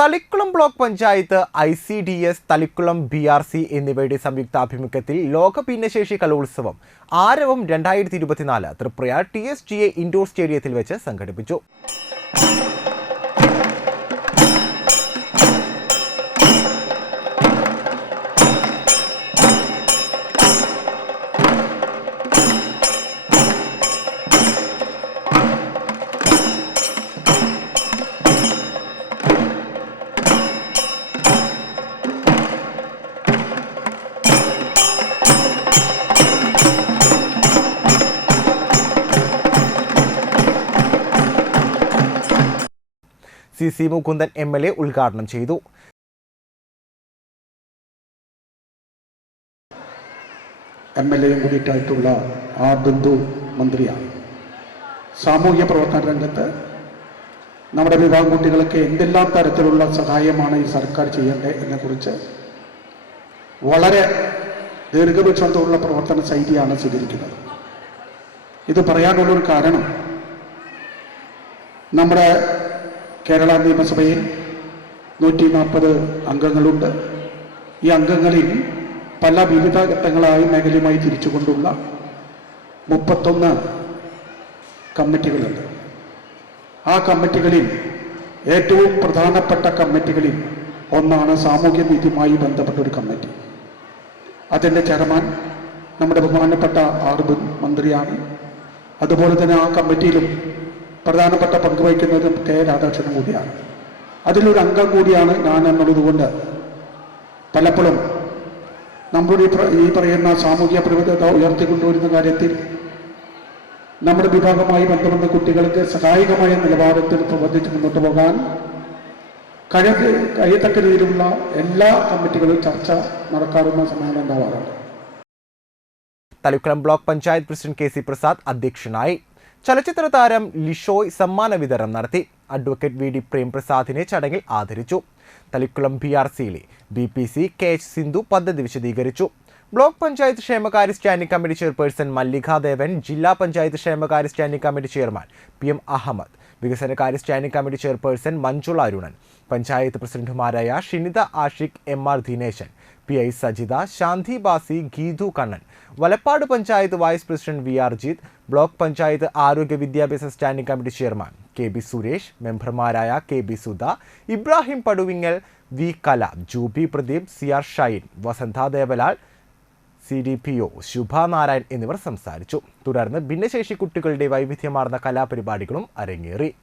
Thalikulam block panchayat I C D S Thalikulam B R C എന്നിവയുടെ സംയുക്താഭിമുഖ്യത്തിൽ ലോക ഭിന്നശേഷി കലോത്സവം ആരവം രണ്ടായിരത്തി ഇരുപത്തിനാല്. Triprayar T S G A indoor സ്റ്റേഡിയത്തിൽ വെച്ച് സംഘടിപ്പിച്ചു. C C Mukundan M L A ഉദ്ഘാടനം ചെയ്തു. എം എൽ എയും കൂടിയിട്ടായിട്ടുള്ള ആ ബന്ധു മന്ത്രിയാണ്. സാമൂഹ്യ പ്രവർത്തന രംഗത്ത് നമ്മുടെ വിഭാഗം കുട്ടികൾക്ക് എന്തെല്ലാം തരത്തിലുള്ള സഹായമാണ് ഈ സർക്കാർ ചെയ്യേണ്ടത് എന്നെക്കുറിച്ച് വളരെ ദീർഘവീക്ഷണത്തോടുള്ള പ്രവർത്തന ശൈലിയാണ് സ്വീകരിക്കുന്നത്. ഇത് പറയാനുള്ളൊരു കാരണം നമ്മുടെ കേരള നിയമസഭയിൽ നൂറ്റി നാൽപ്പത് അംഗങ്ങളുണ്ട്. ഈ അംഗങ്ങളിൽ പല വിവിധ ഘട്ടങ്ങളായി മേഖലയുമായി തിരിച്ചുകൊണ്ടുള്ള മുപ്പത്തൊന്ന് കമ്മിറ്റികളുണ്ട്. ആ കമ്മിറ്റികളിൽ ഏറ്റവും പ്രധാനപ്പെട്ട കമ്മിറ്റികളിൽ ഒന്നാണ് സാമൂഹ്യ നീതിയുമായി ബന്ധപ്പെട്ട ഒരു കമ്മിറ്റി. അതിന്റെ ചെയർമാൻ നമ്മുടെ ബഹുമാനപ്പെട്ട ആർ മന്ത്രിയാണ്. അതുപോലെ തന്നെ ആ കമ്മിറ്റിയിലും പ്രധാനപ്പെട്ട പങ്ക് വഹിക്കുന്നത് കെ രാധാകൃഷ്ണൻ കൂടിയാണ്. അതിലൊരു അംഗം കൂടിയാണ് ഞാൻ എന്നുള്ളത് കൊണ്ട് പലപ്പോഴും നമ്മുടെ ഈ പറയുന്ന സാമൂഹ്യ പ്രതിബദ്ധത ഉയർത്തിക്കൊണ്ടുവരുന്ന കാര്യത്തിൽ നമ്മുടെ വിഭാഗമായി ബന്ധപ്പെട്ട കുട്ടികൾക്ക് സഹായകമായ നിലവാരത്തിൽ പ്രബന്ധിച്ച് മുന്നോട്ട് പോകാൻ കഴിയ കഴിയത്തക്ക രീതിയിലുള്ള എല്ലാ കമ്മിറ്റികളും ചർച്ച നടക്കാറുള്ള സമയം ഉണ്ടാവാറുണ്ട് Thalikulam block panchayat president K C Prasad അധ്യക്ഷനായി ചലച്ചിത്ര താരം ലിഷോയ് സമ്മാന വിതരണം നടത്തി. അഡ്വക്കേറ്റ് വി ഡി പ്രേംപ്രസാദിനെ ചടങ്ങിൽ ആദരിച്ചു. തളിക്കുളം ബി ആർ സിയിലെ B P C K H Sindhu പദ്ധതി വിശദീകരിച്ചു. ബ്ലോക്ക് പഞ്ചായത്ത് ക്ഷേമകാര്യ സ്റ്റാൻഡിംഗ് കമ്മിറ്റി ചെയർപേഴ്സൺ മല്ലികാദേവൻ ജില്ലാ പഞ്ചായത്ത് ക്ഷേമകാര്യ standing committee chairman P M Ahammed വികസനകാര്യ standing committee chairperson Manjula Arunan panchayat പ്രസിഡന്റുമാരായ Shinitha Ashiq M R Dineshan P I Sajitha Shanthi Basi Geethu Kannan Valappad panchayat vice president V R Jith block panchayat ആരോഗ്യ വിദ്യാഭ്യാസ standing committee chairman K B Suresh മെമ്പർമാരായ K B Sudha Ibrahim Paduvingal V Kala Jubi Pradeep C R Shine Vasantha Devalal C D P O Shubha Narayan എന്നിവർ സംസാരിച്ചു. തുടർന്ന് ഭിന്നശേഷി കുട്ടികളുടെ വൈവിധ്യമാർന്ന കലാപരിപാടികളും അരങ്ങേറി.